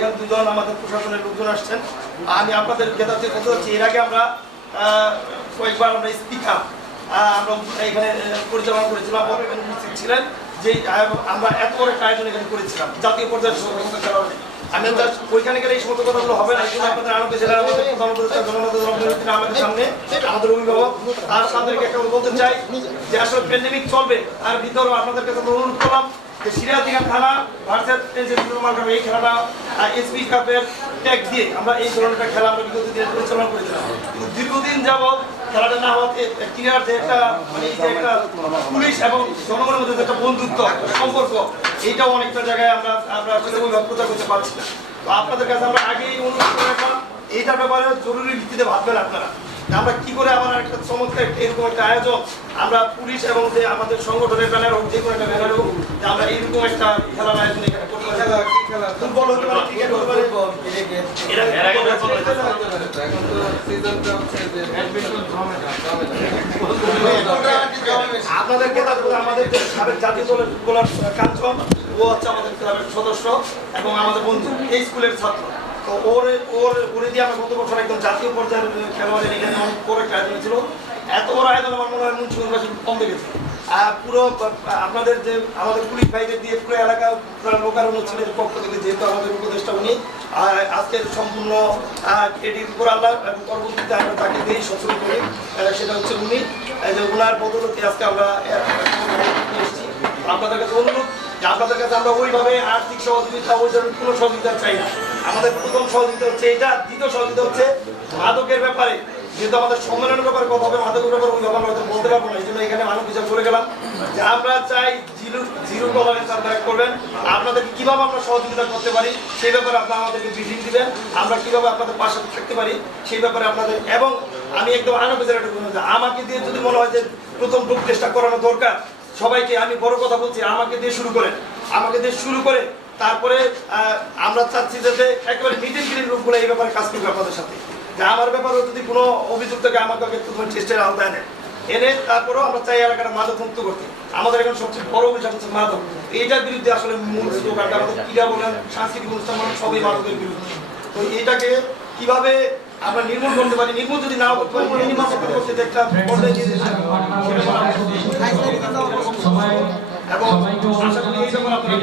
এখানে দুজন আমাদের প্রশাসনের লোকজন আসছেন। আমি আপনাদের ক্ষেত্রে বলতে চাচ্ছি, এর আগে আমরা কয়েকবার আমরা স্পিকার আমরা এখানে পরিচালনা করেছিলাম, ছিলেন যে আমরা এত বড় একটা আয়োজন এখানে করেছিলাম জাতীয় পর্যায়ে কারণে। আমি ওইখানে গেলে এই সমস্ত কথাগুলো হবে না। এই জন্য আপনাদের আনন্দ জেলার আমাদের প্রধান উপদেষ্টা আমাদের সামনে আমাদের অভিভাবক আর আপনাদেরকে একটা বলতে চাই যে আসলে প্যান্ডেমিক চলবে, আর ভিতরেও আপনাদের কাছে অনুরোধ করলাম যে সিরাজদিঘা থানা ভার্সেস এই খেলাটা এসপি কাপের ট্যাগ দিয়ে আমরা এই ধরনের খেলা আমরা বিগত দিনে পরিচালনা করেছিলাম। কিন্তু দীর্ঘদিন যাবৎ খেলাটা না হওয়াতে ক্রীড়ার যে একটা মানে এই যে একটা পুলিশ এবং জনগণের মধ্যে যে একটা বন্ধুত্ব সম্পর্ক, এইটাও অনেকটা জায়গায় আমরা প্রচার করতে পারছি না। তো আপনাদের কাছে আমরা আগেই অনুরোধ করে রাখলাম, এইটার ব্যাপারে জরুরি ভিত্তিতে ভাববেন আপনারা আমরা কি করে আমার একটা চমৎকার এরকম একটা আয়োজন আমরা পুলিশ এবং যে আমাদের সংগঠনের ব্যানার হোক, যে কোনো একটা ব্যানার হোক, যে আমরা এইরকম একটা খেলার আয়োজন এখানে করতে পারি। ফুটবল হতে পারে, ক্রিকেট হতে পারে, আপনাদেরকে আমাদের যে সাবেক জাতীয় দলের ফুটবলার কাঞ্চন, ও হচ্ছে আমাদের ক্লাবের সদস্য এবং আমাদের বন্ধু, এই স্কুলের ছাত্র। তো ওরে দিয়ে আমরা গত বছর একদম জাতীয় পর্যায়ের খেলোয়াড়ের এখানে অনেক বড় একটা আয়োজন ছিল। এত বড় আয়োজন আমার মনে হয় মুন্সিগঞ্জবাসী কম দেখেছে। পুরো আপনাদের যে আমাদের পুলিশ ভাইদের দিয়ে পুরো এলাকা লোকারণ্য ছিল পক্ষ থেকে, যেহেতু আমাদের উপদেষ্টা উনি আজকের সম্পূর্ণ ক্রেডিট উপর আল্লাহ এবং পরবর্তীতে আমরা তাকে দিয়েই সচল করি, সেটা হচ্ছে উনি যে ওনার বদলতে আজকে আমরা এসেছি। আপনাদের কাছে অনুরোধ যে আপনাদের কাছে আমরা ওইভাবে আর্থিক সহযোগিতা ওই ধরনের কোনো সহযোগিতা চাই না। আমাদের প্রথম সহযোগিতা হচ্ছে এটা, দ্বিতীয় সহযোগিতা হচ্ছে মাদকের ব্যাপারে, যেহেতু আমাদের সম্মেলনের ব্যাপারে কথা হবে, মাদকের ব্যাপারে ওইভাবে আমরা হয়তো বলতে পারবো না। এই জন্য এখানে মানুষ বিচার করে গেলাম যে আমরা চাই জিরো টলারেন্স আপনারা করবেন। আপনাদেরকে কীভাবে আমরা সহযোগিতা করতে পারি সেই ব্যাপারে আপনারা আমাদেরকে ব্রিফিং দিবেন, আমরা কীভাবে আপনাদের পাশে থাকতে পারি সেই ব্যাপারে আপনাদের। এবং আমি একদম আনন্দের একটা আমাকে দিয়ে যদি মনে হয় যে প্রথম গ্রুপ টেস্টটা করানো দরকার, সবাইকে আমি বড় কথা বলছি, আমাকে দিয়ে শুরু করে তারপরে আমরা চাচ্ছি যাতে একেবারে মিডিল গ্রিন গ্রুপগুলো এই ব্যাপারে কাজ করবে আপনাদের সাথে। যে আমার ব্যাপারেও যদি কোনো অভিযোগ থাকে আমাকে টেস্টের আওতায় এনে তারপরেও আমরা চাই এলাকাটা মাদক মুক্ত করতে। আমাদের এখন সবচেয়ে বড় অভিযোগ হচ্ছে মাদক। এইটার বিরুদ্ধে আসলে মূল স্লোগানটা আমাদের ক্রীড়া বলেন, সাংস্কৃতিক অনুষ্ঠান বলেন, সবই মাদকের বিরুদ্ধে। তো এইটাকে কিভাবে আমরা নির্মূল করতে পারি, নির্মূল যদি না করতে পারি মিনিমাম করতে একটা পর্যায়ে দিয়ে এবং আশা করি এই ব্যাপারে আপনারা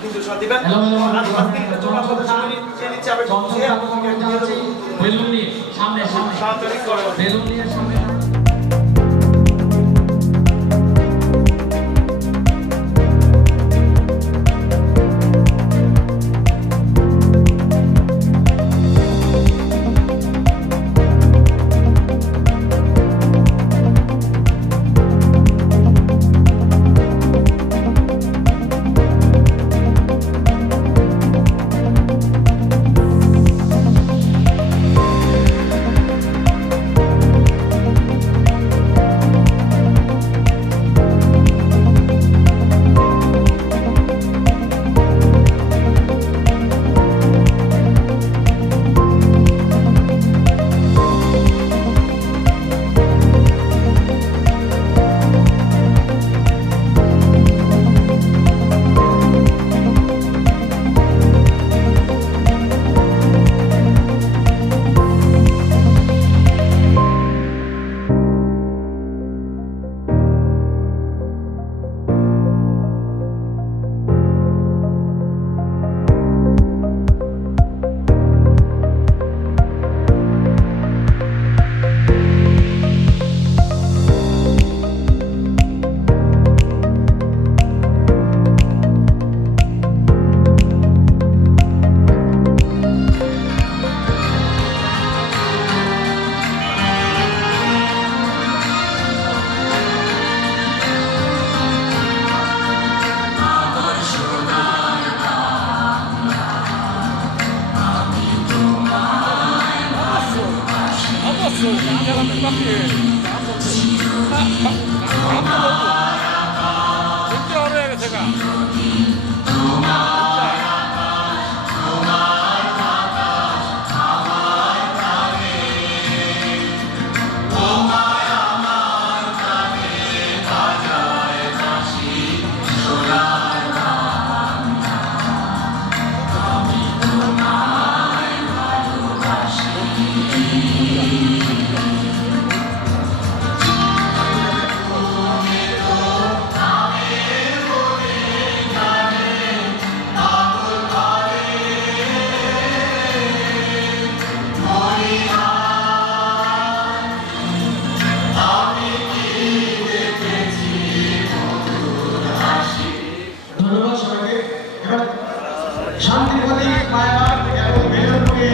কিন্তু দিবেন। সামনে শান্তিপ্রতীক ফায়ার এবং বেলুনকে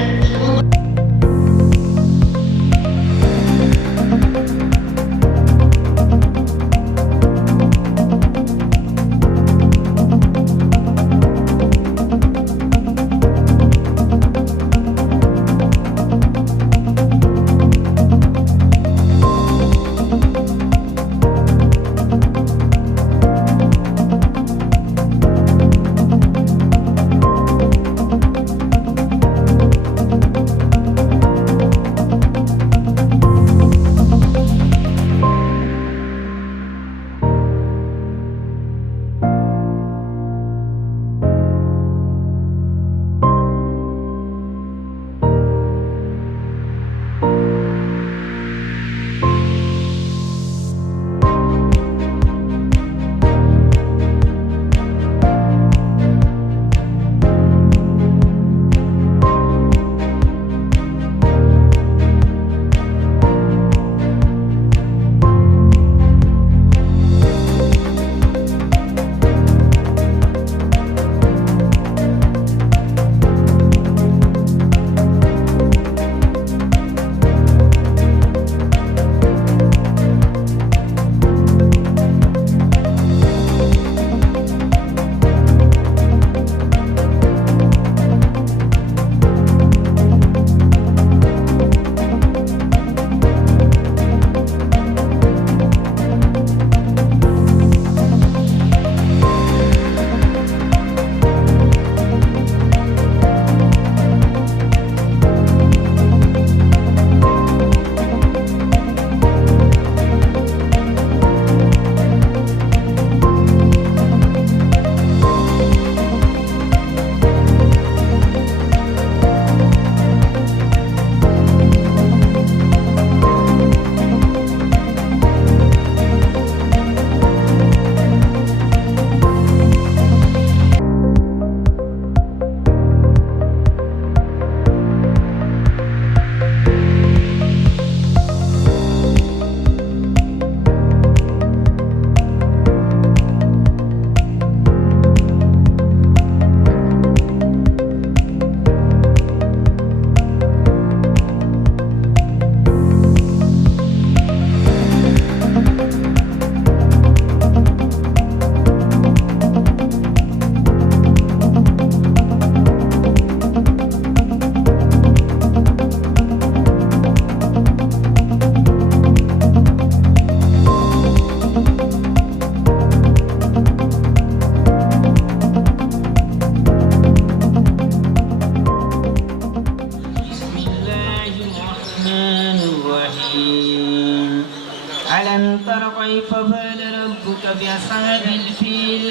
ألم تر كيف فعل ربك بأصحاب الفيل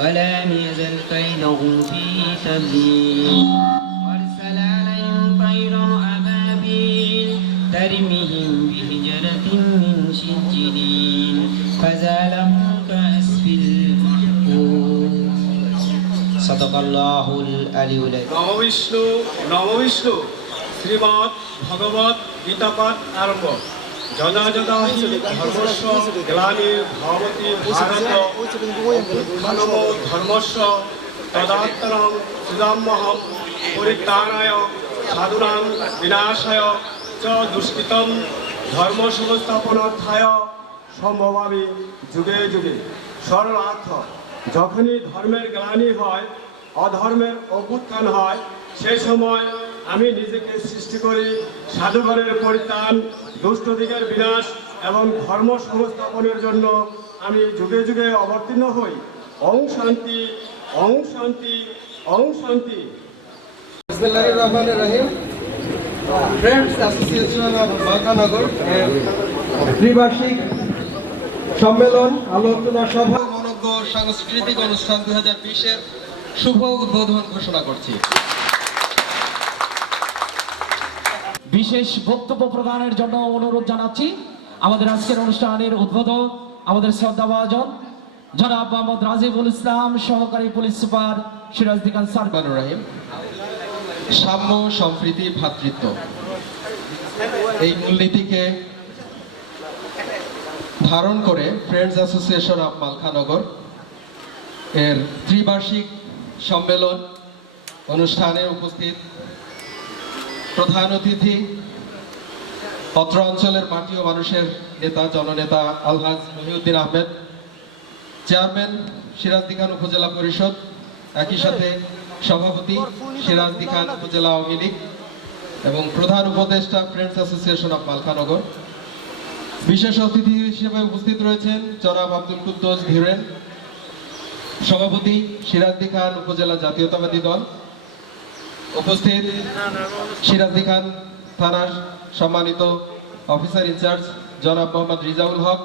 ولم يزل كيدهم في تضليل أرسل عليهم طيرا أبابيل ترميهم بحجرة من سجيل فزالهم كأسف المأكول صدق الله العلي العظيم নমবিষ্ণু শ্রীমৎ ভগবত গীতাপাঠ আরম্ভ যদা যদা হি ধর্মস্য গ্লানির ভবতি ভারত ধর্মস্য তদাত্তরং সুদাম্যহম পরিত্রাণায় সাধুনাং বিনাশায় চ দুষ্কৃতম ধর্ম সংস্থাপনার্থায় সম্ভবামি যুগে যুগে সরলার্থ যখনই ধর্মের গ্লানি হয় অধর্মের অভ্যুত্থান হয় সেই সময় আমি নিজেকে সৃষ্টি করি সাধুগণের পরিত্রাণ দুষ্টদিকের বিনাশ এবং ধর্ম সংস্থাপনের জন্য আমি যুগে যুগে অবতীর্ণ হই। ওং শান্তি ওং শান্তি ওং শান্তি। বিসমিল্লাহির রহমানির রহিম। ফ্রেন্ডস অ্যাসোসিয়েশন অফ মালকানগর এর ত্রিবার্ষিক সম্মেলন আলোচনা সভা মনোজ্ঞ সাংস্কৃতিক অনুষ্ঠান 2020-এর শুভ উদ্বোধন ঘোষণা করছি। বিশেষ বক্তব্য প্রদানের জন্য অনুরোধ জানাচ্ছি আমাদের আজকের অনুষ্ঠানের উদ্বোধক আমাদের শ্রদ্ধাভাজন জনাব মোহাম্মদ রাজিবুল ইসলাম, সহকারী পুলিশ সুপার সিরাজদিকান স্যার। রহিম। সাম্য, সম্প্রীতি, ভ্রাতৃত্ব এই মূলনীতিকে ধারণ করে ফ্রেন্ডস অ্যাসোসিয়েশন অফ মালখানগর এর ত্রিবার্ষিক সম্মেলন অনুষ্ঠানে উপস্থিত প্রধান অতিথি অত্র অঞ্চলের মাটি ও মানুষের নেতা জননেতা আলহাজ মহিউদ্দিন আহমেদ, চেয়ারম্যান সিরাজদি খান উপজেলা পরিষদ, একই সাথে সভাপতি সিরাজদি খান উপজেলা আওয়ামী লীগ এবং প্রধান উপদেষ্টা ফ্রেন্ডস অ্যাসোসিয়েশন অফ মালখানগর। বিশেষ অতিথি হিসেবে উপস্থিত রয়েছেন জনাব আব্দুল কুদ্দুস ধীরেন, সভাপতি সিরাজদি খান উপজেলা জাতীয়তাবাদী দল। উপস্থিত সিরাজদি খান থানার সম্মানিত অফিসার ইনচার্জ জনাব মোহাম্মদ রিজাউল হক।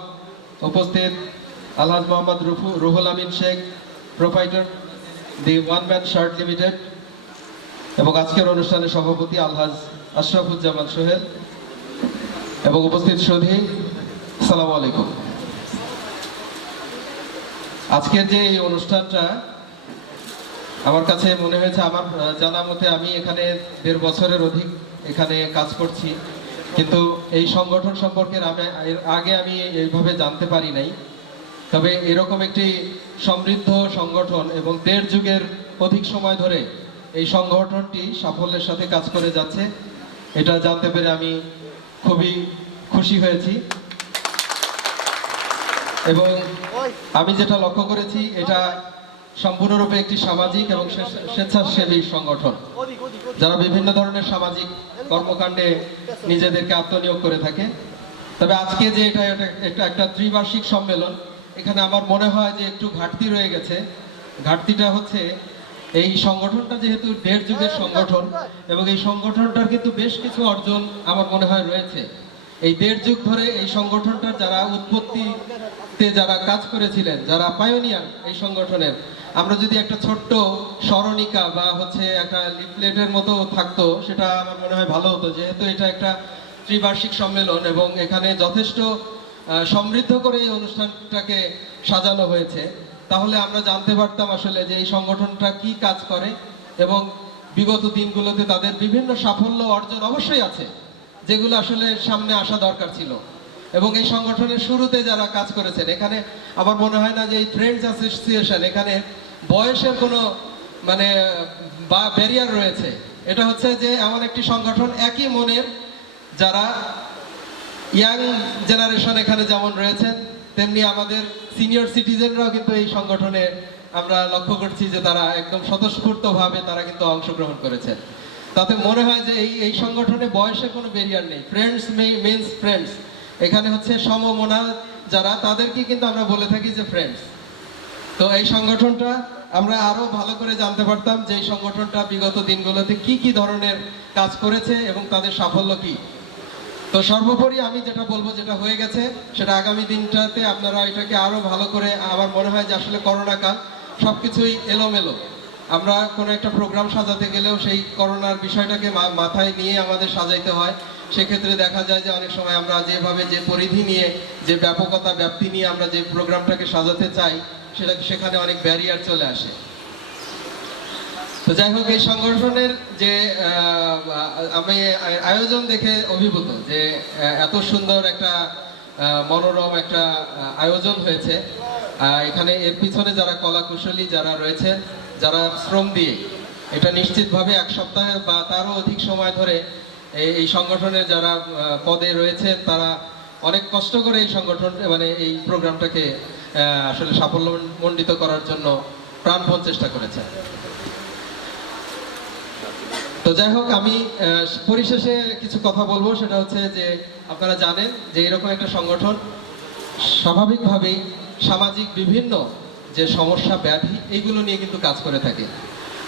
উপস্থিত Alhaj Mohammad Ruhul Amin Sheikh, proprietor the one man shirt limited, এবং আজকের অনুষ্ঠানের সভাপতি আলহাজ আশরাফুজ্জামান সোহেল এবং উপস্থিত সুধী, আসসালামু আলাইকুম। আজকের যে এই অনুষ্ঠানটা আমার কাছে মনে হয়েছে, আমার জানা মতে আমি এখানে 1.5 বছরের অধিক এখানে কাজ করছি, কিন্তু এই সংগঠন সম্পর্কে এর আগে আমি এইভাবে জানতে পারি নাই। তবে এরকম একটি সমৃদ্ধ সংগঠন এবং 1.5 যুগের অধিক সময় ধরে এই সংগঠনটি সাফল্যের সাথে কাজ করে যাচ্ছে, এটা জানতে পেরে আমি খুবই খুশি হয়েছি। এবং আমি যেটা লক্ষ্য করেছি, এটা সম্পূর্ণরূপে একটি সামাজিক এবং স্বেচ্ছাসেবী সংগঠন, যারা বিভিন্ন ধরনের সামাজিক কর্মকাণ্ডে নিজেদেরকে আত্মনিয়োগ করে থাকে। তবে আজকে যে এটা একটা ত্রিবার্ষিক সম্মেলন, এখানে আমার মনে হয় যে একটু ঘাটতি রয়ে গেছে। ঘাটতিটা হচ্ছে এই সংগঠনটা যেহেতু 1.5 যুগের সংগঠন এবং এই সংগঠনটার কিন্তু বেশ কিছু অর্জন আমার মনে হয় রয়েছে। এই 1.5 যুগ ধরে এই সংগঠনটার যারা উৎপত্তিতে যারা কাজ করেছিলেন, যারা পায়োনিয়ার এই সংগঠনের, আমরা যদি একটা ছোট্ট স্মরণিকা বা হচ্ছে একটা লিফলেটের মতো থাকতো, সেটা আমার মনে হয় ভালো হতো। যেহেতু এটা একটা ত্রিবার্ষিক সম্মেলন এবং এখানে যথেষ্ট সমৃদ্ধ করে এই অনুষ্ঠানটাকে সাজানো হয়েছে, তাহলে আমরা জানতে পারতাম আসলে যে এই সংগঠনটা কি কাজ করে এবং বিগত দিনগুলোতে তাদের বিভিন্ন সাফল্য অর্জন অবশ্যই আছে, যেগুলো আসলে সামনে আসা দরকার ছিল। এবং এই সংগঠনের শুরুতে যারা কাজ করেছেন, এখানে আমার মনে হয় না যে এই ফ্রেন্ডস অ্যাসোসিয়েশন, এখানে বয়সের কোনো মানে বা ব্যারিয়ার রয়েছে। এটা হচ্ছে যে এমন একটি সংগঠন, একই মনের যারা ইয়াং জেনারেশন এখানে যেমন রয়েছেন, তেমনি আমাদের সিনিয়র সিটিজেনরাও কিন্তু এই সংগঠনে আমরা লক্ষ্য করছি যে তারা একদম স্বতঃস্ফূর্তভাবে তারা কিন্তু অংশগ্রহণ করেছেন। তাতে মনে হয় যে এই সংগঠনে বয়সের কোনো ব্যারিয়ার নেই। ফ্রেন্ডস মিন্স ফ্রেন্ডস, এখানে হচ্ছে সমমনা যারা, তাদেরকে কিন্তু আমরা বলে থাকি যে ফ্রেন্ডস। তো এই সংগঠনটা আমরা আরো ভালো করে জানতে পারতাম যে এই সংগঠনটা বিগত দিনগুলোতে কি কি ধরনের কাজ করেছে এবং তাদের সাফল্য কি। তো সর্বোপরি আমি যেটা বলবো, যেটা হয়ে গেছে সেটা আগামী দিনটাতে আপনারা এটাকে আরো ভালো করে, আমার মনে হয় যে আসলে করোনা কাল, সবকিছুই এলোমেলো। আমরা কোনো একটা প্রোগ্রাম সাজাতে গেলেও সেই করোনার বিষয়টাকে মাথায় নিয়ে আমাদের সাজাইতে হয়। সেক্ষেত্রে দেখা যায় যে অনেক সময় আমরা যেভাবে যে পরিধি নিয়ে, যে ব্যাপকতা ব্যাপ্তি নিয়ে আমরা যে প্রোগ্রামটাকে সাজাতে চাই, সেখানে অনেক ব্যারিয়ার চলে আসে। তো যাই হোক, এই সংগঠনের যে আমি আয়োজন দেখে অভিভূত, যে এত সুন্দর একটা মনোরম একটা আয়োজন হয়েছে। এখানে এর পিছনে যারা কলা কুশলী যারা রয়েছে, যারা শ্রম দিয়ে এটা নিশ্চিতভাবে 1 সপ্তাহ বা তারও অধিক সময় ধরে এই সংগঠনের যারা পদে রয়েছে, তারা অনেক কষ্ট করে এই সংগঠন মানে এই প্রোগ্রামটাকে আসলে সাফল্যমণ্ডিত করার জন্য প্রাণপণ চেষ্টা করেছে। তো যাই হোক, আমি পরিশেষে কিছু কথা বলবো, সেটা হচ্ছে যে আপনারা জানেন যে এরকম একটা সংগঠন স্বাভাবিকভাবেই সামাজিক বিভিন্ন যে সমস্যা ব্যাধি, এইগুলো নিয়ে কিন্তু কাজ করে থাকে।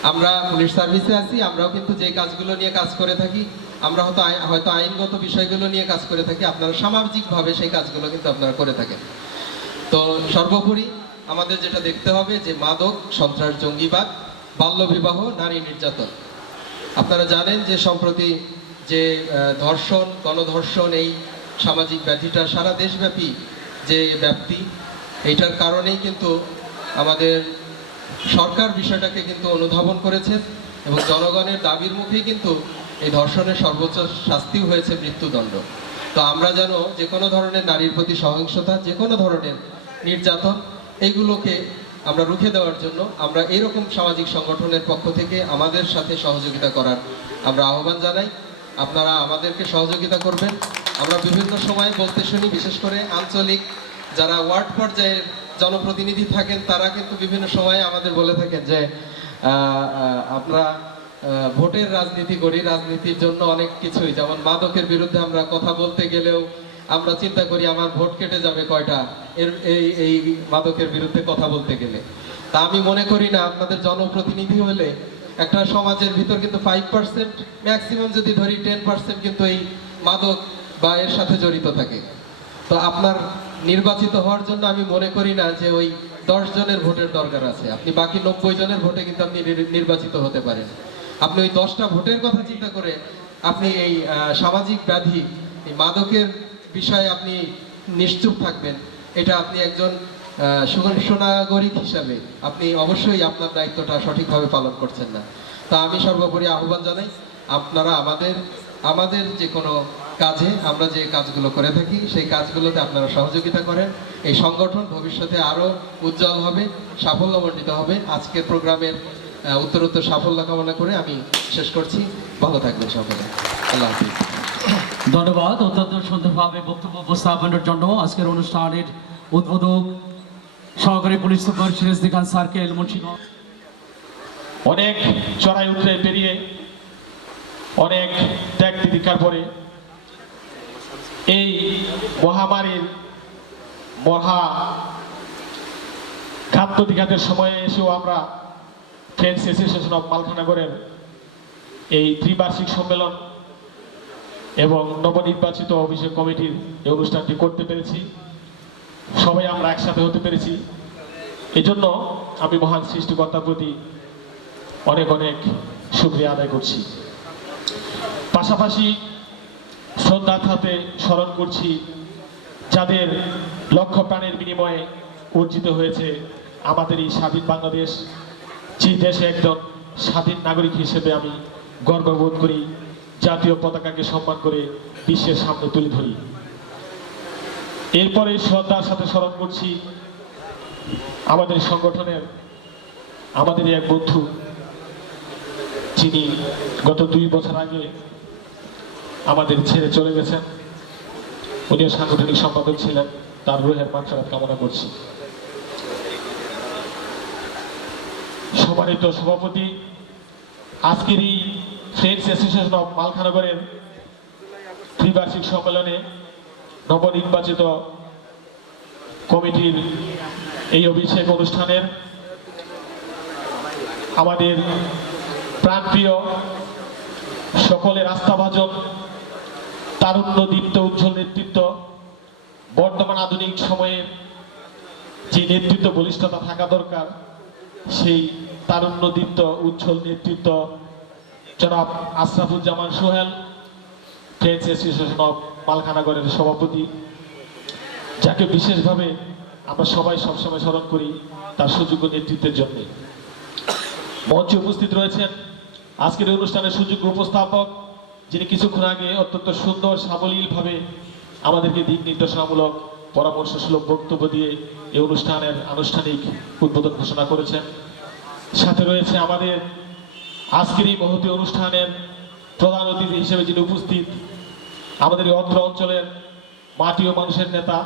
আমরা পুলিশ সার্ভিসে আছি, আমরাও কিন্তু যে কাজগুলো নিয়ে কাজ করে থাকি, আমরা হয়তো আইনগত বিষয়গুলো নিয়ে কাজ করে থাকি, আপনারা সামাজিকভাবে সেই কাজগুলো কিন্তু আপনারা করে থাকেন। তো সর্বোপরি আমাদের যেটা দেখতে হবে যে মাদক, সন্ত্রাস, জঙ্গিবাদ, বাল্যবিবাহ, নারী নির্যাতন, আপনারা জানেন যে সম্প্রতি যে ধর্ষণ, গণধর্ষণ, এই সামাজিক ব্যাধিটা সারা দেশব্যাপী যে ব্যাপ্তি, এইটার কারণেই কিন্তু আমাদের সরকার বিষয়টাকে কিন্তু অনুধাবন করেছে এবং জনগণের দাবির মুখেই কিন্তু এই ধর্ষণের সর্বোচ্চ শাস্তিও হয়েছে মৃত্যুদণ্ড। তো আমরা যেন যে কোনো ধরনের নারীর প্রতি সহিংসতা, যে কোনো ধরনের নির্যাতন, এইগুলোকে আমরা রুখে দেওয়ার জন্য আমরা এরকম সামাজিক সংগঠনের পক্ষ থেকে আমাদের সাথে সহযোগিতা করার আমরা আহ্বান জানাই। আপনারা আমাদেরকে সহযোগিতা করবেন। আমরা বিভিন্ন সময় বলতে শুনি, বিশেষ করে আঞ্চলিক যারা ওয়ার্ড পর্যায়ের জনপ্রতিনিধি থাকেন তারা কিন্তু বিভিন্ন সময় আমাদের বলে থাকেন যে আমরা ভোটের রাজনীতি করি, রাজনীতির জন্য অনেক কিছুই, যেমন মাদকের বিরুদ্ধে আমরা কথা বলতে গেলেও আমরা চিন্তা করি আমার ভোট কেটে যাবে কয়টা এই মাদকের বিরুদ্ধে কথা বলতে গেলে। তা আমি মনে করি না, আপনাদের জনপ্রতিনিধি হলে একটা সমাজের ভিতর কিন্তু 5% ম্যাক্সিমাম যদি ধরি 10% কিন্তু এই মাদক বা এর সাথে জড়িত থাকে। তো আপনার নির্বাচিত হওয়ার জন্য আমি মনে করি না যে ওই 10 জনের ভোটের দরকার আছে। আপনি বাকি 90 জনের ভোটে কিন্তু আপনি নির্বাচিত হতে পারেন। আপনি ওই 10টা ভোটের কথা চিন্তা করে আপনি এই সামাজিক ব্যাধি, এই মাদকের বিষয়ে আপনি নিশ্চুপ থাকবেন, এটা আপনি একজন সুনাগরিক হিসাবে আপনি অবশ্যই আপনার দায়িত্বটা সঠিকভাবে পালন করছেন না। তা আমি সর্বোপরি আহ্বান জানাই, আপনারা আমাদের যে কোনো কাজে, আমরা যে কাজগুলো করে থাকি সেই কাজগুলোতে আপনারা সহযোগিতা করেন। এই সংগঠন ভবিষ্যতে আরও উজ্জ্বল হবে, সাফল্যমণ্ডিত হবে। আজকের প্রোগ্রামের উত্তরোত্তর সাফল্য কামনা করে আমি শেষ করছি। ভালো থাকবেন সকলে। আল্লাহ হাফিজ। ধন্যবাদ অত্যন্ত সুন্দরভাবে বক্তব্য উপস্থাপনের জন্য। আজকের অনুষ্ঠানের উদ্বোধক সহকারী পুলিশ সুপার সিরাজুদ্দিন খান সার্কেল, মুন্সিগঞ্জ। অনেক চড়াই উতরে পেরিয়ে, অনেক ত্যাগ তিতিক্ষার পরে এই মহামারীর মহা ঘাত প্রতিঘাতের সময়ে এসেও আমরা ফ্রেন্ডস অ্যাসোসিয়েশন অফ মালখানগরের এই ত্রিবার্ষিক সম্মেলন এবং নবনির্বাচিত অভিষেক কমিটির এই অনুষ্ঠানটি করতে পেরেছি। সবাই আমরা একসাথে হতে পেরেছি। এই জন্য আমি মহান সৃষ্টিকর্তার প্রতি অনেক অনেক শুকরিয়া আদায় করছি। পাশাপাশি শ্রদ্ধার সাথে স্মরণ করছি যাদের লক্ষ প্রাণের বিনিময়ে অর্জিত হয়েছে আমাদের এই স্বাধীন বাংলাদেশ, যে দেশে একজন স্বাধীন নাগরিক হিসেবে আমি গর্ববোধ করি, জাতীয় পতাকাকে সম্মান করে বিশ্বের সামনে তুলে ধরি। এরপরে শ্রদ্ধার সাথে স্মরণ করছি আমাদের সংগঠনের আমাদের এক বন্ধু, যিনি গত 2 বছর আগে আমাদের ছেড়ে চলে গেছেন। উনিও সাংগঠনিক সম্পাদক ছিলেন, তার রুহের মাগফিরাত কামনা করছি। সম্মানিত সভাপতি, আজকের এই ফ্রেন্ডস অ্যাসোসিয়েশন অফ মালখানগরের ত্রিবার্ষিক সম্মেলনে নবনির্বাচিত কমিটির এই অভিষেক অনুষ্ঠানের আমাদের প্রাণপ্রিয় সকলের আস্থাভাজন, তারুণ্যদীপ্ত উজ্জ্বল নেতৃত্ব, বর্তমান আধুনিক সময়ে যে নেতৃত্ব বলিষ্ঠতা থাকা দরকার, সেই তারুণ্যদীপ্ত উজ্জ্বল নেতৃত্ব জনাব Ashrafuzzaman Sohel, friends association of মালখানগরের সভাপতি, যাকে বিশেষভাবে আমরা সবাই সবসময় স্মরণ করি তার সুযোগ্য নেতৃত্বের জন্য। মঞ্চে উপস্থিত রয়েছেন আজকের অনুষ্ঠানের সুযোগ্য উপস্থাপক, যিনি কিছুক্ষণ আগে অত্যন্ত সুন্দর সাবলীলভাবে আমাদেরকে দিক নির্দেশনামূলক পরামর্শমূলক বক্তব্য দিয়ে এই অনুষ্ঠানের আনুষ্ঠানিক উদ্বোধন ঘোষণা করেছেন। সাথে রয়েছে আমাদের আজকের এই মহতী অনুষ্ঠানের প্রধান অতিথি হিসেবে যিনি উপস্থিত, আমাদের এই অত্র অঞ্চলের মাটি ও মানুষের নেতা।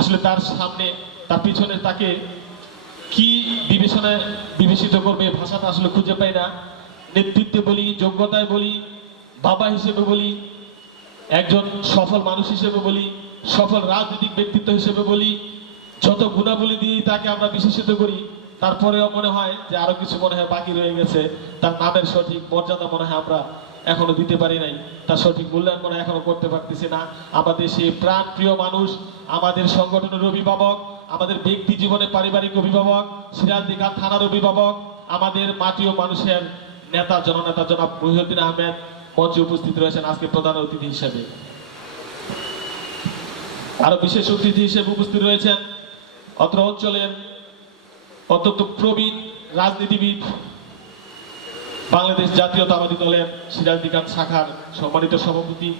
আসলে তার সামনে, তার পিছনে তাকে কি বিবেচিত করবে ভাষাটা আসলে খুঁজে পাই না। নেতৃত্বে বলি, যোগ্যতায় বলি, বাবা হিসেবে বলি, একজন সফল মানুষ হিসেবে বলি, সফল রাজনৈতিক ব্যক্তিত্ব হিসেবে বলি, যত গুণাবলী দিয়ে তাকে আমরা বিশেষিত করি, তারপরেও মনে হয় যে আরো কিছু মনে হয় বাকি রয়ে গেছে। তার নামের সঠিক মর্যাদা মনে হয় আমরা এখনো দিতে পারি নাই, তার সঠিক মূল্যায়ন মনে হয় এখনো করতে পারতেছি না। আমাদের সেই প্রাণ প্রিয় মানুষ, আমাদের সংগঠনের অভিভাবক, আমাদের ব্যক্তি জীবনে পারিবারিক অভিভাবক, সিরাজুদ্দিন খান থানার অভিভাবক, আমাদের মাটি ও মানুষের নেতা জননেতা জনাব মহিউদ্দিন আহমেদ মঞ্চে উপস্থিত রয়েছেন আজকে প্রধান অতিথি হিসেবে। আরো বিশেষ অতিথি হিসেবে উপস্থিত রয়েছেন অত্র অঞ্চলের অত্যন্ত প্রবীণ রাজনীতিবিদ, বাংলাদেশ জাতীয়তাবাদী দলের সিরাজুদ্দিন খান শাখার সম্মানিত সভাপতি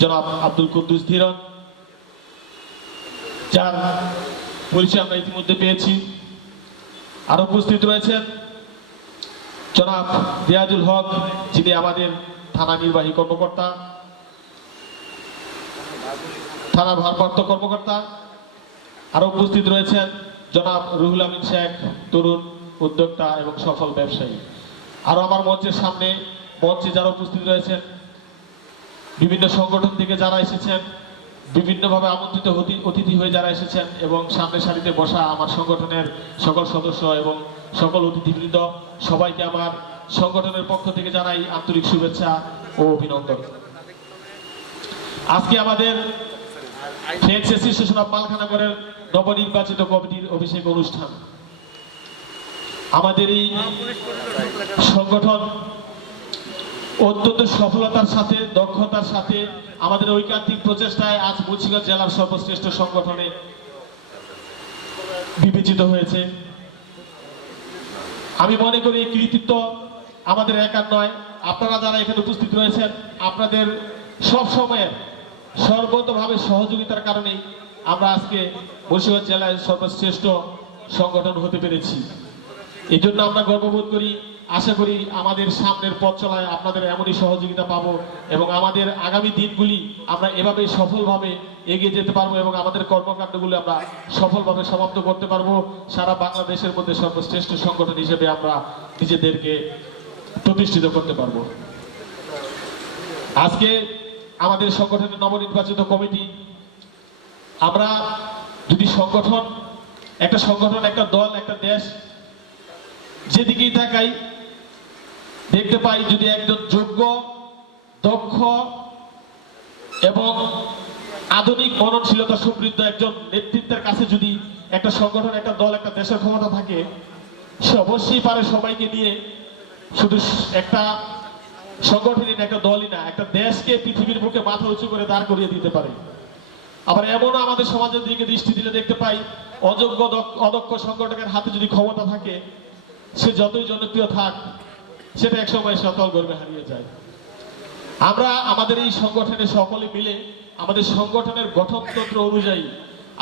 জনাব আব্দুল কুদ্দুস ধীরন, যার পরিচয় আমরা ইতিমধ্যে পেয়েছি। আরো উপস্থিত রয়েছেন জনাব রিয়াজুল হক, যিনি আমাদের থানা নির্বাহী কর্মকর্তা, থানা ভারপ্রাপ্ত কর্মকর্তা। আরো উপস্থিত রয়েছেন জনাব রুহুল আমিন শেখ, তরুণ উদ্যোক্তা এবং সফল ব্যবসায়ী। আরো আমার মঞ্চের সামনে মঞ্চে যারা উপস্থিত রয়েছেন, বিভিন্ন সংগঠন থেকে যারা এসেছেন, বিভিন্নভাবে আমন্ত্রিত অতিথি হয়ে যারা এসেছেন এবং সামনের সারিতে বসা আমার সংগঠনের সকল সদস্য এবং সকল অতিথিবৃন্দ, সবাইকে আমার সংগঠনের পক্ষ থেকে জানাই আন্তরিক শুভেচ্ছা ও অভিনন্দন। আজকে আমাদের ফ্রেন্ডস অ্যাসোসিয়েশন অফ মালখানগরের নবনির্বাচিত কমিটির অভিষেক অনুষ্ঠান। আমাদের এই সংগঠন অত্যন্ত সফলতার সাথে, দক্ষতার সাথে, আমাদের ঐকান্তিক প্রচেষ্টায় আজ মুন্সিগঞ্জ জেলার সর্বশ্রেষ্ঠ সংগঠনে বিবেচিত হয়েছে। আমি মনে করি এই কৃতিত্ব আমাদের একার নয়, আপনারা যারা এখানে উপস্থিত রয়েছেন, আপনাদের সব সময়ের সর্বতভাবে সহযোগিতার কারণেই আমরা আজকে মুন্সিগঞ্জ জেলায় সর্বশ্রেষ্ঠ সংগঠন হতে পেরেছি। এই জন্য আমরা গর্ববোধ করি। আশা করি আমাদের সামনের পথ চলায় আপনাদের এমনই সহযোগিতা পাবো এবং আমাদের আগামী দিনগুলি আমরা এভাবে সফলভাবে এগিয়ে যেতে পারবো এবং আমাদের কর্মকাণ্ডগুলো আমরা সফলভাবে সমাপ্ত করতে পারবো। সারা বাংলাদেশের মধ্যে সর্বশ্রেষ্ঠ সংগঠন হিসেবে আমরা নিজেদেরকে প্রতিষ্ঠিত করতে পারবো। আজকে আমাদের সংগঠনের নবনির্বাচিত কমিটি, আমরা যদি একটা সংগঠন, একটা দল, একটা দেশ যেদিকেই তাকাই দেখতে পাই, যদি একজন যোগ্য, দক্ষ এবং আধুনিক মননশীলতা সমৃদ্ধ একজন নেতৃত্বের কাছে যদি একটা সংগঠন, একটা দল, একটা দেশের ক্ষমতা থাকে, সে অবশ্যই পারে সবাইকে নিয়ে, শুধু একটা সংগঠনই না, একটা দলই না, একটা দেশকে পৃথিবীর বুকে মাথা উঁচু করে দাঁড় করিয়ে দিতে পারে। আবার এমনও আমাদের সমাজের দিকে দৃষ্টি দিলে দেখতে পাই, অযোগ্য অদক্ষ সংগঠকের হাতে যদি ক্ষমতা থাকে, সে যতই জনপ্রিয় থাক, সেটা একসময় সকল গর্বে হারিয়ে যায়। আমরা আমাদের এই সংগঠনে সকলে মিলে আমাদের সংগঠনের গঠনতন্ত্র অনুযায়ী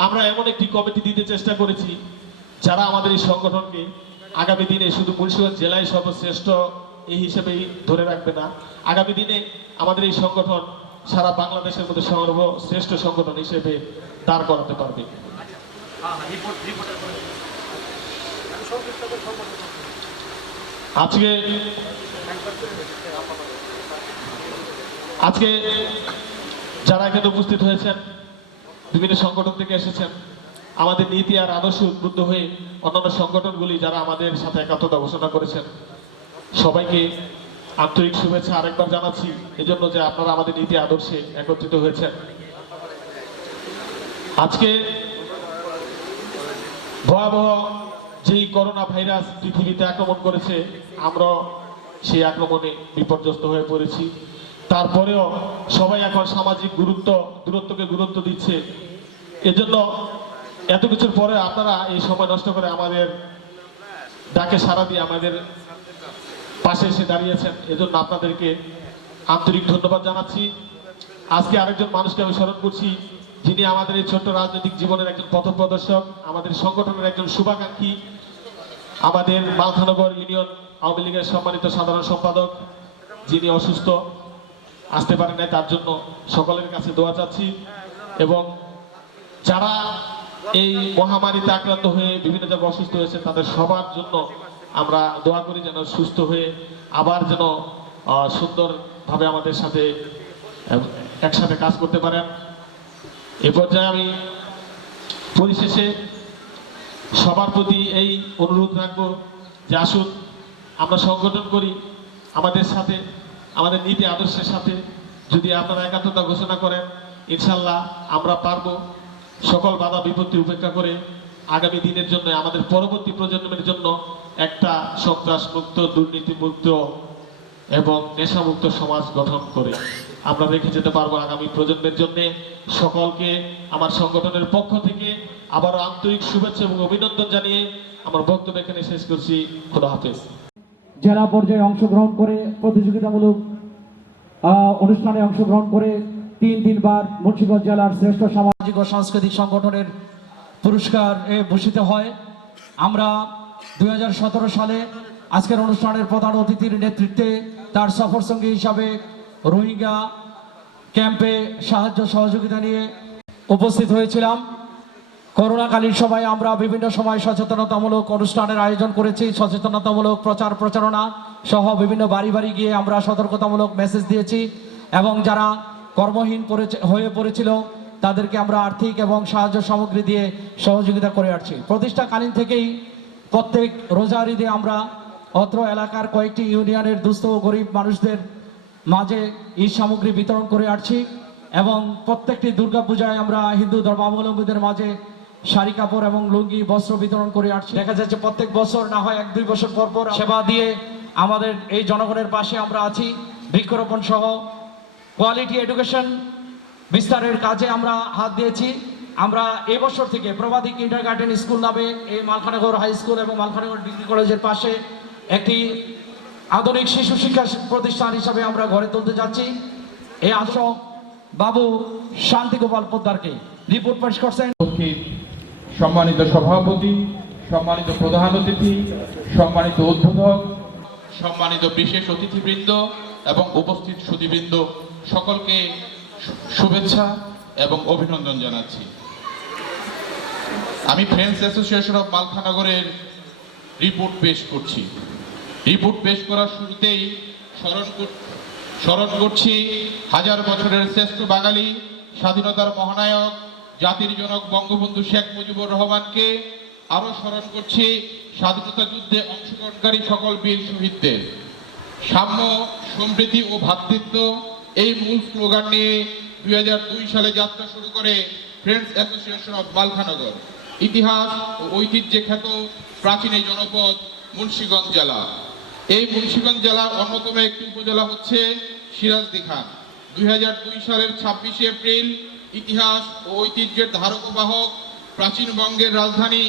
আমরা এমন একটি কমিটি দিতে চেষ্টা করেছি, যারা আমাদের এই সংগঠনকে আগামী দিনে শুধু মুন্সিগঞ্জ জেলায় সর্বশ্রেষ্ঠ এই হিসেবেই ধরে রাখবে না, আগামী দিনে আমাদের এই সংগঠন সারা বাংলাদেশের মধ্যে সর্বশ্রেষ্ঠ সংগঠন হিসেবে দাঁড় করাতে পারবে। আজকে যারা এখানে উপস্থিত হয়েছেন, বিভিন্ন সংগঠন থেকে এসেছেন, আমাদের নীতি আর আদর্শে উদ্বুদ্ধ হয়ে অন্যান্য সংগঠনগুলি যারা আমাদের সাথে একাত্মতা ঘোষণা করেছেন, সবাইকে আন্তরিক শুভেচ্ছা আরেকবার জানাচ্ছি, এজন্য যে আপনারা আমাদের নীতি আদর্শে একত্রিত হয়েছেন। আজকে ভয়াবহ যেই করোনা ভাইরাস পৃথিবীতে আক্রমণ করেছে, আমরা সেই আক্রমণে বিপর্যস্ত হয়ে পড়েছি। তারপরেও সবাই এখন সামাজিক দূরত্বকে গুরুত্ব দিচ্ছে। এজন্য এত কিছুর পরে আপনারা এই সময় নষ্ট করে আমাদের ডাকে সাড়া দিয়ে আমাদের পাশে এসে দাঁড়িয়েছেন, এজন্য আপনাদেরকে আন্তরিক ধন্যবাদ জানাচ্ছি। আজকে আরেকজন মানুষকে আমি স্মরণ করছি, যিনি আমাদের এই ছোট্ট রাজনৈতিক জীবনের একজন পথপ্রদর্শক, আমাদের সংগঠনের একজন শুভাকাঙ্ক্ষী, আমাদের মালখানগর ইউনিয়ন আওয়ামী লীগের সম্মানিত সাধারণ সম্পাদক, যিনি অসুস্থ, আসতে পারেন নাই, তার জন্য সকলের কাছে দোয়া চাচ্ছি। এবং যারা এই মহামারীতে আক্রান্ত হয়ে বিভিন্ন জায়গায় অসুস্থ হয়েছে, তাদের সবার জন্য আমরা দোয়া করি যেন সুস্থ হয়ে আবার যেন সুন্দরভাবে আমাদের সাথে একসাথে কাজ করতে পারেন। এ পর্যায়ে আমি পরিশেষে সবার প্রতি এই অনুরোধ রাখবো যে আসুন আমরা সংগঠন করি, আমাদের সাথে আমাদের নীতি আদর্শের সাথে যদি আপনারা একাত্মতা ঘোষণা করেন, ইনশাল্লাহ আমরা পারবো সকল বাধা বিপত্তি উপেক্ষা করে আগামী দিনের জন্য, আমাদের পরবর্তী প্রজন্মের জন্য একটা সন্ত্রাসমুক্ত, দুর্নীতিমুক্ত এবং নেশামুক্ত সমাজ গঠন করে আমরা রেখে যেতে পারবো আগামী প্রজন্মের জন্য। সকলকে আমার সংগঠনের পক্ষ থেকে আবার আন্তরিক শুভেচ্ছা এবং অভিনন্দন জানিয়ে আমার বক্তব্য এখানে শেষ করছি। খোদা হাফেজ। জেলা পর্যায়ে অংশগ্রহণ করে প্রতিযোগিতামূলক অনুষ্ঠানে অংশগ্রহণ করে তিনবার মুন্সিগঞ্জ জেলার শ্রেষ্ঠ সামাজিক ও সাংস্কৃতিক সংগঠনের পুরস্কার ভূষিত হয়। আমরা 2017 সালে আজকের অনুষ্ঠানের প্রধান অতিথির নেতৃত্বে তার সফর সঙ্গী হিসাবে রোহিঙ্গা ক্যাম্পে সাহায্য সহযোগিতা নিয়ে উপস্থিত হয়েছিলাম। করোনাকালীন সময়ে আমরা বিভিন্ন সময় সচেতনতামূলক অনুষ্ঠানের আয়োজন করেছি। সচেতনতামূলক প্রচার প্রচারণা সহ বিভিন্ন বাড়ি বাড়ি গিয়ে আমরা সতর্কতামূলক মেসেজ দিয়েছি এবং যারা কর্মহীন হয়ে পড়েছিল তাদেরকে আমরা আর্থিক এবং সাহায্য সামগ্রী দিয়ে সহযোগিতা করে আসছি। প্রতিষ্ঠাকালীন থেকেই প্রত্যেক রোজার ঈদে আমরা অত্র এলাকার কয়েকটি ইউনিয়নের দুস্থ ও গরিব মানুষদের মাঝে ঈদ সামগ্রী বিতরণ করে আসছি এবং প্রত্যেকটি দুর্গাপূজায় আমরা হিন্দু ধর্মাবলম্বীদের মাঝে শাড়ি কাপড় এবং লুঙ্গি বস্ত্র বিতরণ করে আসছি। দেখা যাচ্ছে প্রত্যেক বছর না হয় 1-2 বছর পর পর সেবা দিয়ে আমাদের এই জনগণের পাশে আমরা আছি। বৃক্ষরোপণ সহ কোয়ালিটি এডুকেশন বিস্তারের কাজে আমরা হাত দিয়েছি। আমরা এই বছর থেকে প্রবাদী কিন্ডারগার্টেন স্কুল নামে এই মালখানগর হাই স্কুল এবং মালখানগর ডিগ্রি কলেজের পাশে একটি আধুনিক শিশু শিক্ষা প্রতিষ্ঠান হিসাবে আমরা গড়ে তুলতে যাচ্ছি। এই আশ্রম বাবু শান্তিগোপাল পোদ্দারকে রিপোর্ট পেশ করছেন। সম্মানিত সভাপতি, সম্মানিত প্রধান অতিথি, সম্মানিত উদ্বোধক, সম্মানিত বিশেষ অতিথিবৃন্দ এবং উপস্থিত সুধীবৃন্দ, সকলকে শুভেচ্ছা এবং অভিনন্দন জানাচ্ছি। আমি ফ্রেন্ডস অ্যাসোসিয়েশন অফ মালখানগরের রিপোর্ট পেশ করছি। রিপোর্ট পেশ করার শুরুতেই স্মরণ করছি হাজার বছরের শ্রেষ্ঠ বাঙালি, স্বাধীনতার মহানায়ক, জাতির জনক বঙ্গবন্ধু শেখ মুজিবুর রহমানকে। আরও স্মরণ করছি স্বাধীনতা যুদ্ধে অংশগ্রহণকারী সকল বীর শহীদদের। সাম্য, সম্প্রীতি ও ভ্রাতৃত্ব এই মূল স্লোগান নিয়ে 2002 সালে যাত্রা শুরু করে ফ্রেন্ডস অ্যাসোসিয়েশন অফ মালখানগর। ইতিহাস ও ঐতিহ্যে খ্যাত প্রাচীন এই জনপদ মুন্সিগঞ্জ জেলা। এই মুন্সিগঞ্জ জেলার অন্যতম একটি উপজেলা হচ্ছে সিরাজদি খান। 2002 সালের 26 এপ্রিল ইতিহাস ও ঐতিহ্যের ধারক বাহক প্রাচীনবঙ্গের রাজধানী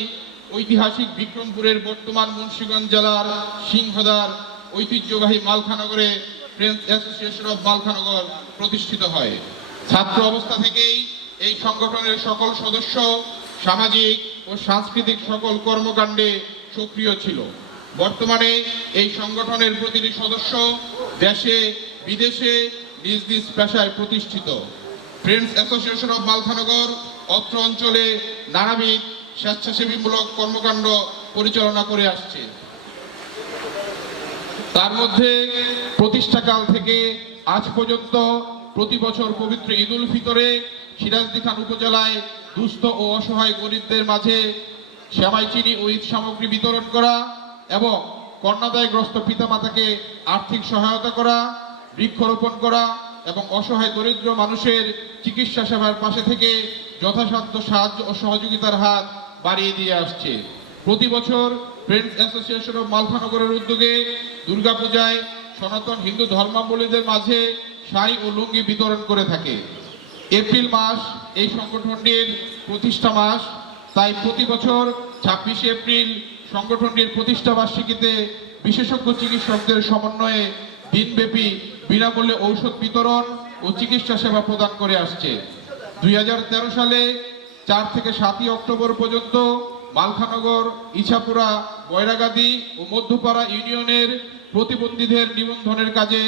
ঐতিহাসিক বিক্রমপুরের বর্তমান মুন্সিগঞ্জ জেলার সিংহদার ঐতিহ্যবাহী মালখানগরে ফ্রেন্ডস অ্যাসোসিয়েশন অফ মালখানগর প্রতিষ্ঠিত হয়। ছাত্র অবস্থা থেকেই এই সংগঠনের সকল সদস্য সামাজিক ও সাংস্কৃতিক সকল কর্মকাণ্ডে সক্রিয় ছিল। বর্তমানে এই সংগঠনের প্রতিটি সদস্য দেশে বিদেশে নিজ নিজ পেশায় প্রতিষ্ঠিত। ফ্রেন্ডস অ্যাসোসিয়েশন অফ মালখানগর অত্র অঞ্চলে নানাবিধ স্বেচ্ছাসেবীমূলক কর্মকাণ্ড পরিচালনা করে আসছে। তার মধ্যে প্রতিষ্ঠাকাল থেকে আজ পর্যন্ত প্রতি বছর পবিত্র ঈদ উল ফিতরে সিরাজদি খান উপজেলায় দুস্থ ও অসহায় গরিবদের মাঝে সেমাই, চিনি ও ঈদ সামগ্রী বিতরণ করা এবং কন্যাদায়গ্রস্ত পিতামাতাকে আর্থিক সহায়তা করা, বৃক্ষরোপণ করা এবং অসহায় দরিদ্র মানুষের চিকিৎসা সেবার পাশে থেকে যথাসাধ্য সাহায্য ও সহযোগিতার হাত বাড়িয়ে দিয়ে আসছে। প্রতি বছর ফ্রেন্ডস অ্যাসোসিয়েশন অফ মালখানগরের উদ্যোগে দুর্গাপূজায় সনাতন হিন্দু ধর্মাবলম্বীদের মাঝে শাড়ি ও লুঙ্গি বিতরণ করে থাকে। এপ্রিল মাস এই সংগঠনটির প্রতিষ্ঠা মাস, তাই প্রতি বছর 26 এপ্রিল সংগঠনটির প্রতিষ্ঠা বার্ষিকীতে বিশেষজ্ঞ চিকিৎসকদের সমন্বয়ে দিনব্যাপী বিনামূল্যে ঔষধ বিতরণ ও চিকিৎসা সেবা প্রদান করে আসছে। 2013 সালে 4 থেকে 7 অক্টোবর পর্যন্ত মালখানগর, ইছাপুরা, বৈরাগাদি ও মধ্যপাড়া ইউনিয়নের প্রতিবন্ধীদের নিবন্ধনের কাজে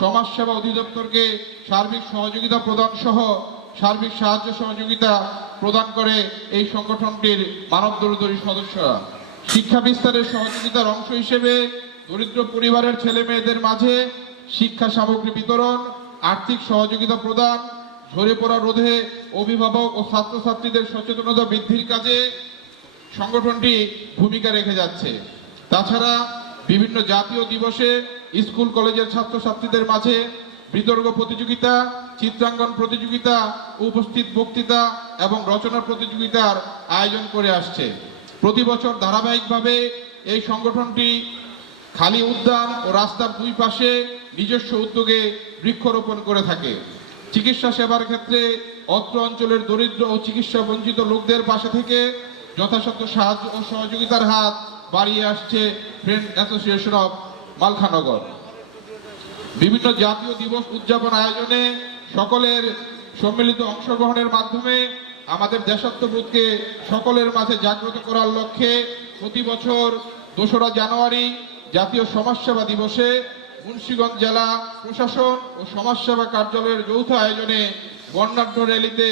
সমাজসেবা অধিদপ্তরকে সার্বিক সহযোগিতা প্রদান সহ সার্বিক সাহায্য সহযোগিতা প্রদান করে এই সংগঠনটির মানবদর্দী সদস্যরা। শিক্ষা বিস্তারের সহযোগিতার অংশ হিসেবে দরিদ্র পরিবারের ছেলে মেয়েদের মাঝে শিক্ষা সামগ্রী বিতরণ, আর্থিক সহযোগিতা প্রদান, ঝরে পড়া রোধে অভিভাবক ও ছাত্রছাত্রীদের সচেতনতা বৃদ্ধির কাজে সংগঠনটি ভূমিকা রেখে যাচ্ছে। তাছাড়া বিভিন্ন জাতীয় দিবসে স্কুল কলেজের ছাত্রছাত্রীদের মাঝে বিতর্ক প্রতিযোগিতা, চিত্রাঙ্কন প্রতিযোগিতা, উপস্থিত বক্তৃতা এবং রচনা প্রতিযোগিতার আয়োজন করে আসছে। প্রতি বছর ধারাবাহিকভাবে এই সংগঠনটি খালি উদ্যান ও রাস্তার দুই পাশে নিজস্ব উদ্যোগে বৃক্ষরোপণ করে থাকে। চিকিৎসা সেবার ক্ষেত্রে অত্র অঞ্চলের দরিদ্র ও চিকিৎসা বঞ্চিত লোকদের পাশে থেকে যথাসাধ্য সাহায্য ও সহযোগিতার হাত বাড়িয়ে আসছে ফ্রেন্ডস অ্যাসোসিয়েশন অফ মালখানগর। বিভিন্ন জাতীয় দিবস উদযাপন আয়োজনে সকলের সম্মিলিত অংশগ্রহণের মাধ্যমে আমাদের দেশাত্মবোধকে সকলের মাঝে জাগ্রত করার লক্ষ্যে প্রতি বছর 2রা জানুয়ারি জাতীয় সমাজসেবা দিবসে মুন্সিগঞ্জ জেলা প্রশাসন ও সমাজসেবা কার্যালয়ের যৌথ আয়োজনে বর্ণাঢ্য র্যালিতে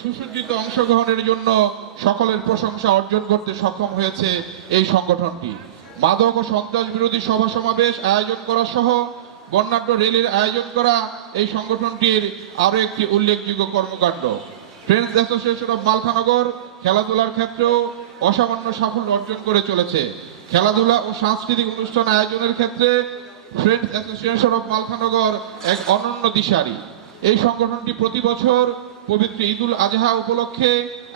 সুসজ্জিত অংশগ্রহণের জন্য সকলের প্রশংসা অর্জন করতে সক্ষম হয়েছে এই সংগঠনটি। মাদক ও সন্ত্রাস বিরোধী সভা সমাবেশ আয়োজন করা সহ বর্ণাঢ্য র্যালির আয়োজন করা এই সংগঠনটির আরও একটি উল্লেখযোগ্য কর্মকাণ্ড। ফ্রেন্ডস অ্যাসোসিয়েশন অব মালখানগর খেলাধুলার ক্ষেত্রেও অসামান্য সাফল্য অর্জন করে চলেছে। খেলাধুলা ও সাংস্কৃতিক অনুষ্ঠান আয়োজনের ক্ষেত্রে ফ্রেন্ডস অ্যাসোসিয়েশন অব মালখানগর এক অনন্য দিশারি। এই সংগঠনটি প্রতি বছর পবিত্র ঈদুল আজহা উপলক্ষে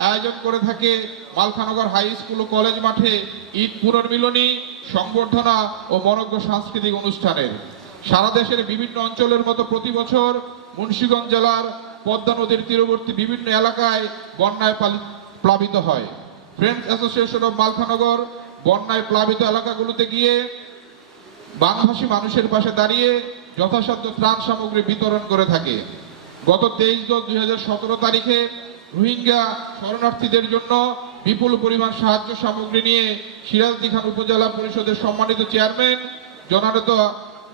আয়োজন করে থাকে মালখানগর হাই স্কুল ও কলেজ মাঠে ঈদ পুনর্মিলনী, সংবর্ধনা ও মনোজ্ঞ সাংস্কৃতিক অনুষ্ঠানের। সারা দেশের বিভিন্ন অঞ্চলের মতো প্রতি বছর মুন্সিগঞ্জ জেলার পদ্মা নদীর তীরবর্তী বিভিন্ন এলাকায় বন্যায় প্লাবিত হয়। ফ্রেন্ডস অ্যাসোসিয়েশন অব মালখানগর বন্যায় প্লাবিত এলাকাগুলোতে গিয়ে বানভাসী মানুষের পাশে দাঁড়িয়ে যথাসাধ্য ত্রাণ সামগ্রী বিতরণ করে থাকে। গত 23/10/2017 তারিখে রোহিঙ্গা শরণার্থীদের জন্য বিপুল পরিমাণ সাহায্য সামগ্রী নিয়ে সিরাজদি খান উপজেলা পরিষদের সম্মানিত চেয়ারম্যান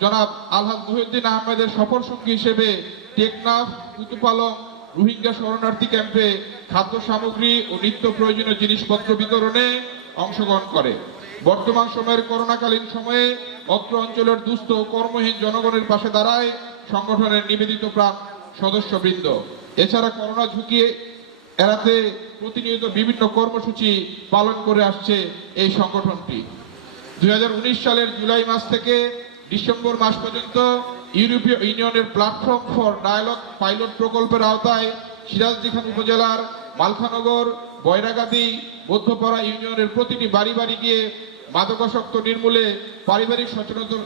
জনাব আলহাজ মহিউদ্দিন আহমেদের সফর সঙ্গী হিসেবে টেকনাফ, কুতুপালং রোহিঙ্গা শরণার্থী ক্যাম্পে খাদ্য সামগ্রী ও নিত্য প্রয়োজনীয় জিনিসপত্র বিতরণে অংশগ্রহণ করে। বর্তমান সময়ের করোনাকালীন সময়ে অত্র অঞ্চলের দুস্থ কর্মহীন জনগণের পাশে দাঁড়ায় সংগঠনের নিবেদিত প্রাণ সদস্যবৃন্দ। এছাড়া করোনা ঝুঁকি এড়াতে প্রতিনিয়ত বিভিন্ন কর্মসূচি পালন করে আসছে এই সংগঠনটি। 2019 সালের জুলাই মাস থেকে ডিসেম্বর মাস পর্যন্ত ইউরোপীয় ইউনিয়নের প্ল্যাটফর্ম ফর ডায়ালগ পাইলট প্রকল্পের আওতায় সিরাজদি খান উপজেলার মালখানগর, বয়রাগাদি, মধ্যপাড়া ইউনিয়নের প্রতিটি বাড়ি বাড়ি গিয়ে মাদকাসক্ত নির্মূলে পারিবারিক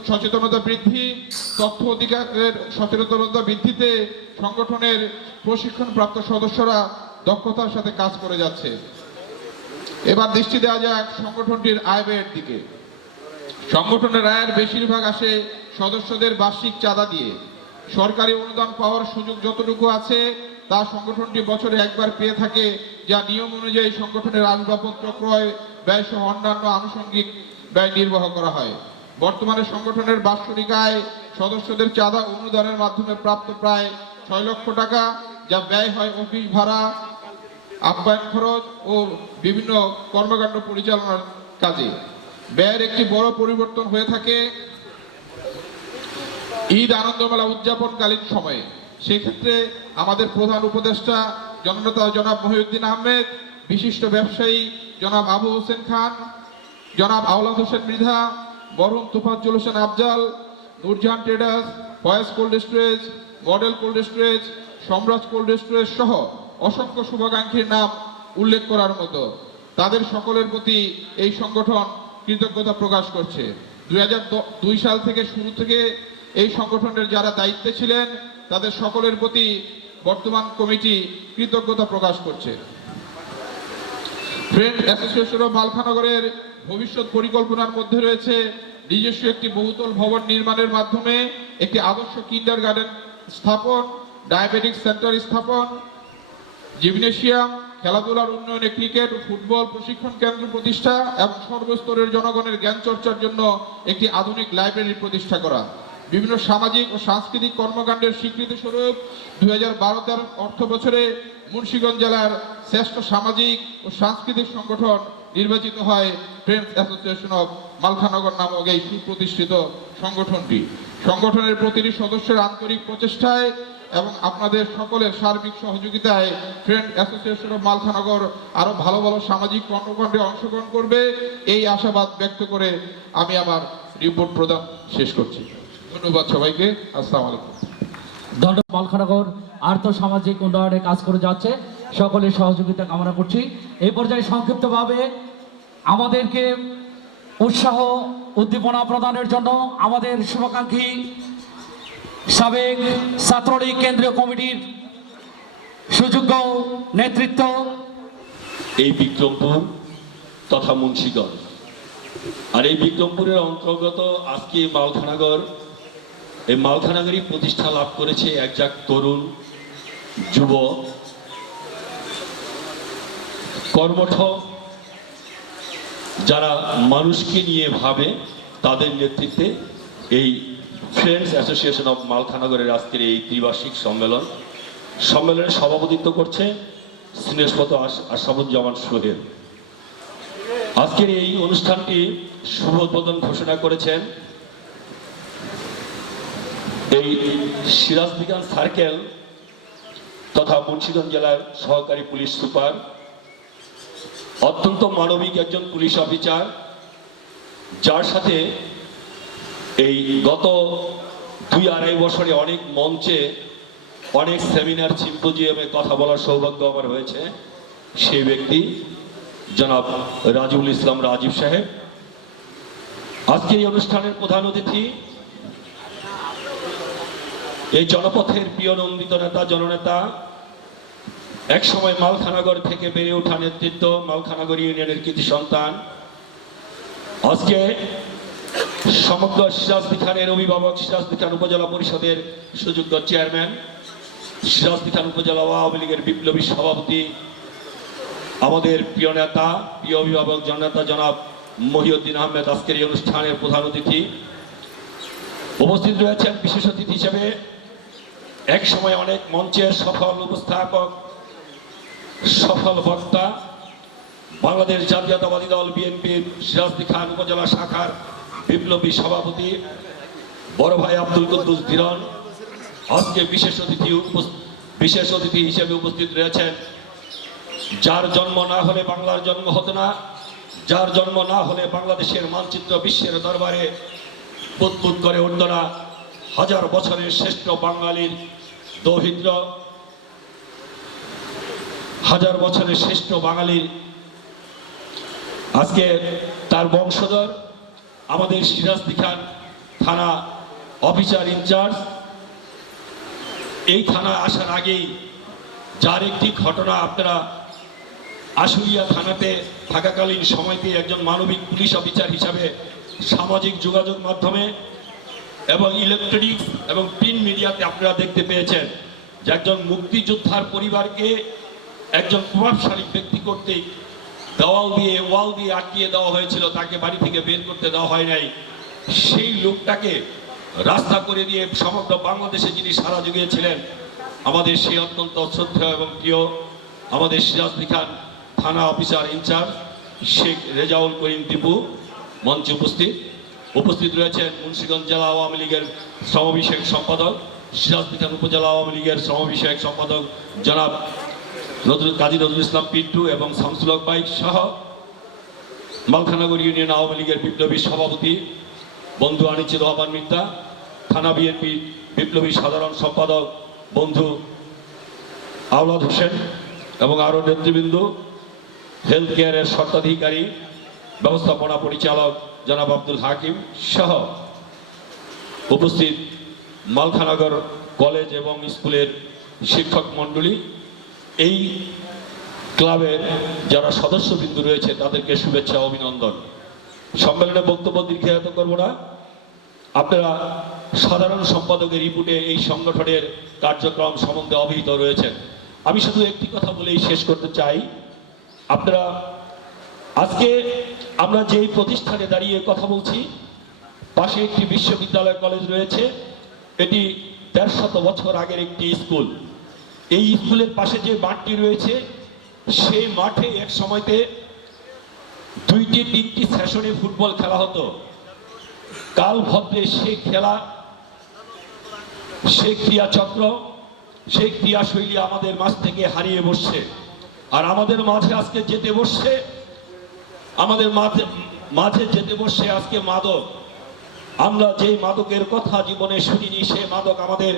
সচেতনতা বৃদ্ধি, তথ্য অধিকারের সচেতনতা বৃদ্ধিতে সংগঠনের প্রশিক্ষণপ্রাপ্ত সদস্যরা দক্ষতার সাথে কাজ করে যাচ্ছে। এবার দৃষ্টি দেওয়া যাক সংগঠনটির আয় ব্যয়ের দিকে। সংগঠনের আয়ের বেশিরভাগ আসে সদস্যদের বার্ষিক চাঁদা দিয়ে। সরকারি অনুদান পাওয়ার সুযোগ যতটুকু আছে তা সংগঠনটি বছরে একবার পেয়ে থাকে, যা নিয়ম অনুযায়ী সংগঠনের আসবাবপত্র ক্রয় ব্যয় সহ অন্যান্য আনুষঙ্গিক ব্যয় নির্বাহ করা হয়। বর্তমানে সংগঠনের বাৎসরিক আয় সদস্যদের চাঁদা অনুদানের মাধ্যমে প্রাপ্ত প্রায় 6 লক্ষ টাকা, যা ব্যয় হয় অফিস ভাড়া, আপ্যায়ন খরচ ও বিভিন্ন কর্মকাণ্ড পরিচালনার কাজে। ব্যয়ের একটি বড় পরিবর্তন হয়ে থাকে ঈদ আনন্দমেলা উদযাপনকালীন সময়ে। সেক্ষেত্রে আমাদের প্রধান উপদেষ্টা জননেতা জনাব মহিউদ্দিন আহমেদ, বিশিষ্ট ব্যবসায়ী জনাব আবু হোসেন খান, জনাব আওলাদ হোসেন মৃধা, মরহুম Tofazzal Hossain Afzal, Nurjahan traders, Foyez cold storage, model cold storage, Samraj cold storage সহ অসংখ্য শুভাকাঙ্ক্ষীর নাম উল্লেখ করার মতো। তাদের সকলের প্রতি এই সংগঠন কৃতজ্ঞতা প্রকাশ করছে। 2002 সাল থেকে শুরু থেকে এই সংগঠনের যারা দায়িত্বে ছিলেন তাদের সকলের প্রতি বর্তমান কমিটি কৃতজ্ঞতা প্রকাশ করছে। ফ্রেন্ড অ্যাসোসিয়েশন অব মালখানগরের ভবিষ্যৎ পরিকল্পনার মধ্যে রয়েছে নিজস্ব একটি বহুতল ভবন নির্মাণের মাধ্যমে একটি আদর্শ কিন্ডারগার্টেন স্থাপন, ডায়াবেটিক সেন্টার স্থাপন, জিমনেশিয়াম, খেলাধুলার উন্নয়নে ক্রিকেট ও ফুটবল প্রশিক্ষণ কেন্দ্র প্রতিষ্ঠা এবং সর্বস্তরের জনগণের জ্ঞান চর্চার জন্য একটি আধুনিক লাইব্রেরি প্রতিষ্ঠা করা। বিভিন্ন সামাজিক ও সাংস্কৃতিক কর্মকাণ্ডের স্বীকৃতি স্বরূপ 2012-13 অর্থ বছরে মুন্সিগঞ্জ জেলার শ্রেষ্ঠ সামাজিক ও সাংস্কৃতিক সংগঠন নির্বাচিত হয় ফ্রেন্ডস অ্যাসোসিয়েশন অব মালখানগর নামক এই সুপ্রতিষ্ঠিত সংগঠনটি। সংগঠনের প্রতিটি সদস্যের আন্তরিক প্রচেষ্টায় এবং আপনাদের সকলের সার্বিক সহযোগিতায় ফ্রেন্ড অ্যাসোসিয়েশন অব মালখানগর আরো ভালো ভালো সামাজিক কর্মকাণ্ডে অংশগ্রহণ করবে, এই আশাবাদ ব্যক্ত করে আমি আমার রিপোর্ট প্রদান শেষ করছি। ধন্যবাদ সবাইকে। আসসালামু আলাইকুম। ধন্যবাদ। মালখানগর আর্থ সামাজিক উন্নয়নে কাজ করে যাচ্ছে, সকলের সহযোগিতা কামনা করছি। এই পর্যায়ে সংক্ষিপ্তভাবে আমাদেরকে উৎসাহ উদ্দীপনা প্রদানের জন্য আমাদের শুভাকাঙ্ক্ষী সাবেক ছাত্রলীগ কেন্দ্রীয় কমিটির সুযোগ্য নেতৃত্ব এই বিক্রমপুর তথা মুন্সিগঞ্জ, আর এই বিক্রমপুরের অন্তর্গত আজকে মালখানগর, এই মালখানগরই প্রতিষ্ঠা লাভ করেছে একজাক তরুণ যুব কর্মঠ যারা মানুষকে নিয়ে ভাবে, তাদের নেতৃত্বে এই ফ্রেন্ডস অ্যাসোসিয়েশন অফ মালখানগরের আজকের এই ত্রিবার্ষিক সম্মেলনে সভাপতিত্ব করছে স্নেহস্পত আশরাফুজ্জামান সোহেল। আজকের এই অনুষ্ঠানটি শুভ উদ্বোধন ঘোষণা করেছেন এই সিরাজদিখান সার্কেল তথা মুন্সিগঞ্জ জেলার সহকারী পুলিশ সুপার, অত্যন্ত মানবিক একজন পুলিশ অফিসার, যার সাথে এই গত 2-2.5 বছরে অনেক মঞ্চে, অনেক সেমিনার, সিম্পোজিয়ামে কথা বলার সৌভাগ্য আমার হয়েছে। সেই ব্যক্তি জনাব রাজিউল ইসলাম রাজীব সাহেব। আজকে এই অনুষ্ঠানের প্রধান অতিথি এই জনপথের প্রিয় নন্দিত নেতা, জননেতা, একসময় মালখানাগর থেকে বেড়ে ওঠা নেতৃত্ব, মালখানাগর ইউনিয়নের কৃতি সন্তান, আজকে সমগ্র সিরাজদিখানের অভিভাবক, সিরাজদিখান উপজেলা পরিষদের সুযোগ্য চেয়ারম্যান, সিরাজদিখান উপজেলা আওয়ামী লীগের বিপ্লবী সভাপতি, আমাদের প্রিয় নেতা, প্রিয় অভিভাবক, জননেতা জনাব মহিউদ্দিন আহমেদ আজকের এই অনুষ্ঠানের প্রধান অতিথি। উপস্থিত রয়েছেন বিশেষ অতিথি হিসেবে এক সময় অনেক মঞ্চের সফল উপস্থাপক, সফল বক্তা, বাংলাদেশ জাতীয়তাবাদী দল বিএনপির সিরাজদিখান উপজেলা শাখার বিপ্লবী সভাপতি বড় ভাই আব্দুল কুদ্দুস ধীরন। আজকে বিশেষ অতিথি হিসেবে উপস্থিত রয়েছেন যার জন্ম না হলে বাংলার জন্ম হতো না, যার জন্ম না হলে বাংলাদেশের মানচিত্র বিশ্বের দরবারে বুদবুদ করে উঠত না, হাজার বছরের শ্রেষ্ঠ বাঙালির দৌহিত্র, হাজার বছরের শ্রেষ্ঠ বাঙালির আজকে তার বংশধর, আমাদের সিরাজদিখান থানা অফিসার ইনচার্জ। এই থানা আসার আগেই যার একটি ঘটনা আপনারা আশুলিয়া থানাতে থাকাকালীন সময়তে একজন মানবিক পুলিশ অফিসার হিসাবে সামাজিক যোগাযোগ মাধ্যমে এবং ইলেকট্রনিক এবং প্রিন্ট মিডিয়াতে আপনারা দেখতে পেয়েছেন যে একজন মুক্তিযোদ্ধার পরিবারকে একজন প্রভাবশালী ব্যক্তি কর্তৃক ওয়াল দিয়ে আটকিয়ে দেওয়া হয়েছিল, তাকে বাড়ি থেকে বের করতে দেওয়া হয় নাই। সেই লোকটাকে রাস্তা করে দিয়ে সমগ্র বাংলাদেশে যিনি সাড়া জুগিয়েছিলেন, আমাদের সেই অত্যন্ত শ্রদ্ধেয় এবং প্রিয় আমাদের সিরাজদিখান থানা অফিসার ইনচার্জ শেখ রেজাউল করিম টিপু মঞ্চে উপস্থিত রয়েছেন মুন্সিগঞ্জ জেলা আওয়ামী লীগের শ্রম বিষয়ক সম্পাদক, সিরাজদিখান উপজেলা আওয়ামী লীগের শ্রম বিষয়ক সম্পাদক জনাব কাজী নজরুল ইসলাম পিন্টু এবং শামসুল হক বাইক সহ মালখানগর ইউনিয়ন আওয়ামী লীগের বিপ্লবী সভাপতি বন্ধু আনিচুর রহমান মির্জা, থানা বিএনপি বিপ্লবী সাধারণ সম্পাদক বন্ধু আওলাদ হোসেন এবং আরও নেতৃবৃন্দ, হেলথ কেয়ারের স্বত্বাধিকারী ব্যবস্থাপনা পরিচালক জনাব আব্দুল হাকিম সহ উপস্থিত মালখানগর কলেজ এবং স্কুলের শিক্ষক মণ্ডলী, এই ক্লাবের যারা সদস্যবৃন্দ রয়েছে তাদেরকে শুভেচ্ছা অভিনন্দন। সম্মেলনে বক্তব্য দীর্ঘায়িত করব না, আপনারা সাধারণ সম্পাদকের রিপোর্টে এই সংগঠনের কার্যক্রম সম্বন্ধে অবহিত রয়েছেন। আমি শুধু একটি কথা বলেই শেষ করতে চাই, আপনারা আজকে আমরা যেই প্রতিষ্ঠানে দাঁড়িয়ে কথা বলছি, পাশে একটি বিশ্ববিদ্যালয় কলেজ রয়েছে, এটি 150 বছর আগের একটি স্কুল। এই স্কুলের পাশে যে মাঠটি রয়েছে, সেই মাঠে এক সময়তে 2-3টি সেশনে ফুটবল খেলা হতো। কাল ভদ্রে সেই খেলা, সেই ক্রিয়াচক্র, সেই ক্রিয়াশৈলী আমাদের মাঝ থেকে হারিয়ে বসছে। আর আমাদের মাঝে আজকে যেতে বসছে, আমাদের মাঝে যেতে বসছে আজকে মাদক। আমরা যে মাদকের কথা জীবনে শুনিনি, সেই মাদক আমাদের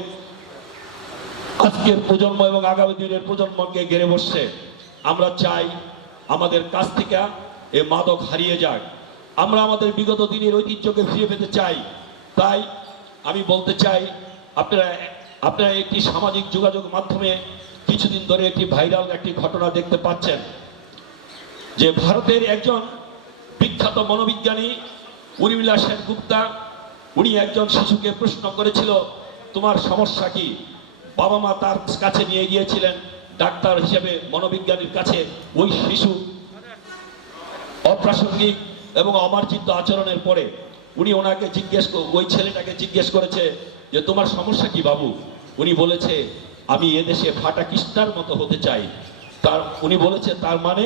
আজকের প্রজন্ম এবং আগামী দিনের প্রজন্মকে ঘিরে বসছে। আমরা চাই আমাদের কাছ থেকে এই মাদক হারিয়ে যাক, আমরা আমাদের বিগত দিনের ঐতিহ্যকে ফিরে পেতে চাই। তাই আমি বলতে চাই, আপনারা একটি সামাজিক যোগাযোগ মাধ্যমে কিছুদিন ধরে একটি ভাইরাল একটি ঘটনা দেখতে পাচ্ছেন যে ভারতের একজন বিখ্যাত মনোবিজ্ঞানী উর্মিলা সেনগুপ্তা, উনি একজন শিশুকে প্রশ্ন করেছিল, তোমার সমস্যা কি? বাবা মা তার কাছে নিয়ে গিয়েছিলেন ডাক্তার হিসেবে, মনোবিজ্ঞানীর কাছে। ওই শিশু অপ্রাসঙ্গিক এবং অমার্জিত আচরণের পরে উনি ওনাকে ওই ছেলেটাকে জিজ্ঞেস করেছে যে তোমার সমস্যা কি বাবু? উনি বলেছে আমি এদেশে ফাটা কৃষ্ণার মতো হতে চাই। উনি বলেছে তার মানে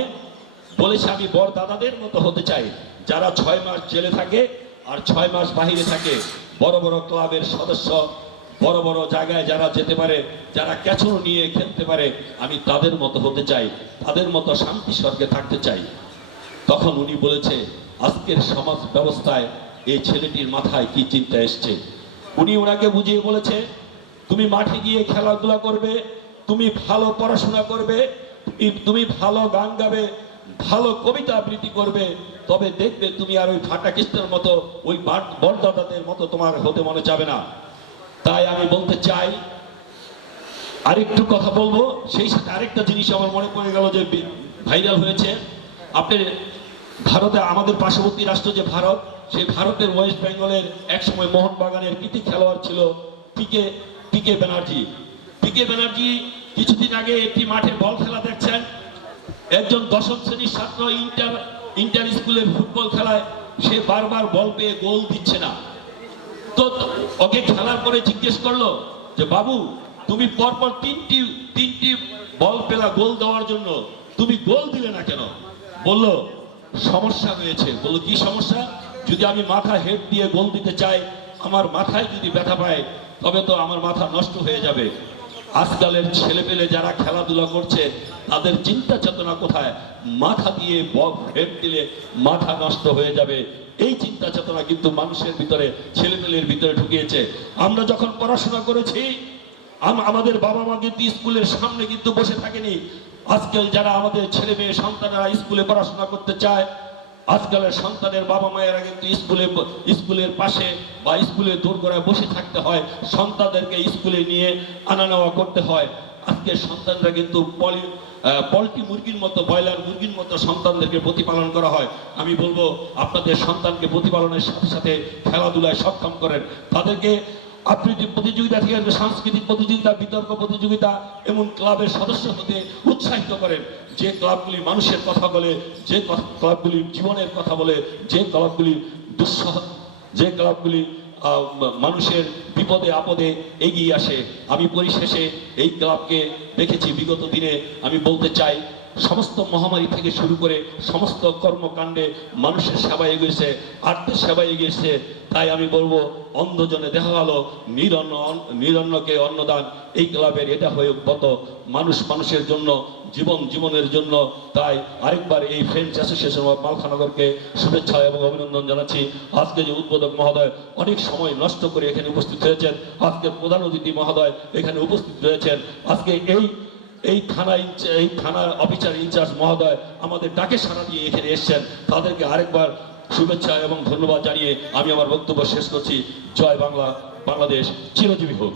বলেছে আমি বড় দাদাদের মতো হতে চাই, যারা 6 মাস জেলে থাকে আর 6 মাস বাহিরে থাকে, বড় বড় ক্লাবের সদস্য, বড় বড় জায়গায় যারা যেতে পারে, যারা ক্যাচর নিয়ে খেলতে পারে, আমি তাদের মতো হতে চাই, তাদের মতো শান্তি স্বর্গে থাকতে চাই। তখন উনি বলেছে আজকের সমাজ ব্যবস্থায় এই ছেলেটির মাথায় কি চিন্তা এসছে। উনি ওনাকে বুঝিয়ে বলেছে তুমি মাঠে গিয়ে খেলাধুলা করবে, তুমি ভালো পড়াশোনা করবে, তুমি ভালো গান গাবে, ভালো কবিতা আবৃত্তি করবে, তবে দেখবে তুমি আর ওই ফাটা কৃষ্ণের মতো ওই বড়দাদাদের মতো তোমার হতে মনে যাবে না। তাই আমি বলতে চাই, আরেকটু কথা বলবো, সেই সাথে আরেকটা জিনিস আমার মনে পড়ে গেল যে ভাইরাল হয়েছে। আপনার ভারতে, আমাদের পার্শ্ববর্তী রাষ্ট্র যে ভারত, সেই ভারতের ওয়েস্ট বেঙ্গলের একসময় মোহনবাগানের কৃতি খেলোয়াড় ছিল পিকে ব্যানার্জি। পিকে ব্যানার্জি কিছুদিন আগে একটি মাঠে বল খেলা দেখছেন, একজন 10ম শ্রেণীর ছাত্র ইন্টার স্কুলের ফুটবল খেলায় সে বারবার বল পেয়ে গোল দিচ্ছে না। তো ওকে খেলার পরে জিজ্ঞেস করলো যে বাবু তুমি পরপর তিনটি বল পেলা গোল দেওয়ার জন্য, তুমি গোল দিলে না কেন? বললো সমস্যা হয়েছে। বললো কি সমস্যা? যদি আমি মাথা হেড দিয়ে গোল দিতে চাই, আমার মাথায় যদি ব্যথা পায় তবে তো আমার মাথা নষ্ট হয়ে যাবে। আজকালের ছেলেপেলে যারা খেলাধুলা করছে তাদের চিন্তা চেতনা কোথায়? মাথা দিয়ে হেড দিলে মাথা নষ্ট হয়ে যাবে, এই চিন্তা চেতনা কিন্তু মানুষের ভিতরে, ছেলেপেলের ভিতরে ঢুকিয়েছে। আমরা যখন পড়াশোনা করেছি আমাদের বাবা মা কিন্তু স্কুলের সামনে কিন্তু বসে থাকেনি। আজকাল যারা আমাদের ছেলে মেয়ে সন্তানেরা স্কুলে পড়াশোনা করতে চায়, আজকালের সন্তানের বাবা মায়েরা কিন্তু স্কুলের পাশে বা স্কুলের দোরগোড়ায় বসে থাকতে হয়, সন্তানদেরকে স্কুলে নিয়ে আনা নেওয়া করতে হয়। আজকে সন্তানরা কিন্তু পোল্ট্রি মুরগির মতো, ব্রয়লার মুরগির মতো সন্তানদেরকে প্রতিপালন করা হয়। আমি বলবো আপনাদের সন্তানকে প্রতিপালনের সাথে সাথে খেলাধুলায় সক্ষম করেন, তাদেরকে আবৃত্তি প্রতিযোগিতা থেকে সাংস্কৃতিক প্রতিযোগিতা, বিতর্ক প্রতিযোগিতা, এমন ক্লাবের সদস্য হতে উৎসাহিত করেন। যে ক্লাবগুলি মানুষের কথা বলে, যে ক্লাবগুলি জীবনের কথা বলে, যে ক্লাবগুলি মানুষের বিপদে আপদে এগিয়ে আসে। আমি পরিশেষে এই ক্লাবকে দেখেছি বিগত দিনে। আমি বলতে চাই সমস্ত মহামারী থেকে শুরু করে সমস্ত কর্মকাণ্ডে মানুষের সেবায় এগিয়েছে, আর্থের সেবায় এগিয়েছে। তাই আমি বলবো অন্ধজনে দেখা গেল নিরন্নকে অন্নদান, এই ক্লাবের এটা হয়ে গত মানুষের জন্য, জীবনের জন্য। তাই আরেকবার এই ফ্রেন্ডস অ্যাসোসিয়েশন অফ মালখানগরকে শুভেচ্ছা এবং অভিনন্দন জানাচ্ছি। আজকে যে উদ্বোধক মহোদয় অনেক সময় নষ্ট করে এখানে উপস্থিত হয়েছেন, আজকে প্রধান অতিথি মহোদয় এখানে উপস্থিত রয়েছেন, আজকে এই থানার অফিসার ইনচার্জ মহোদয় আমাদের ডাকে সাড়া দিয়ে এখানে এসছেন, তাদেরকে আরেকবার শুভেচ্ছা এবং ধন্যবাদ জানিয়ে আমি আমার বক্তব্য শেষ করছি। জয় বাংলা, বাংলাদেশ চিরজীবী হোক।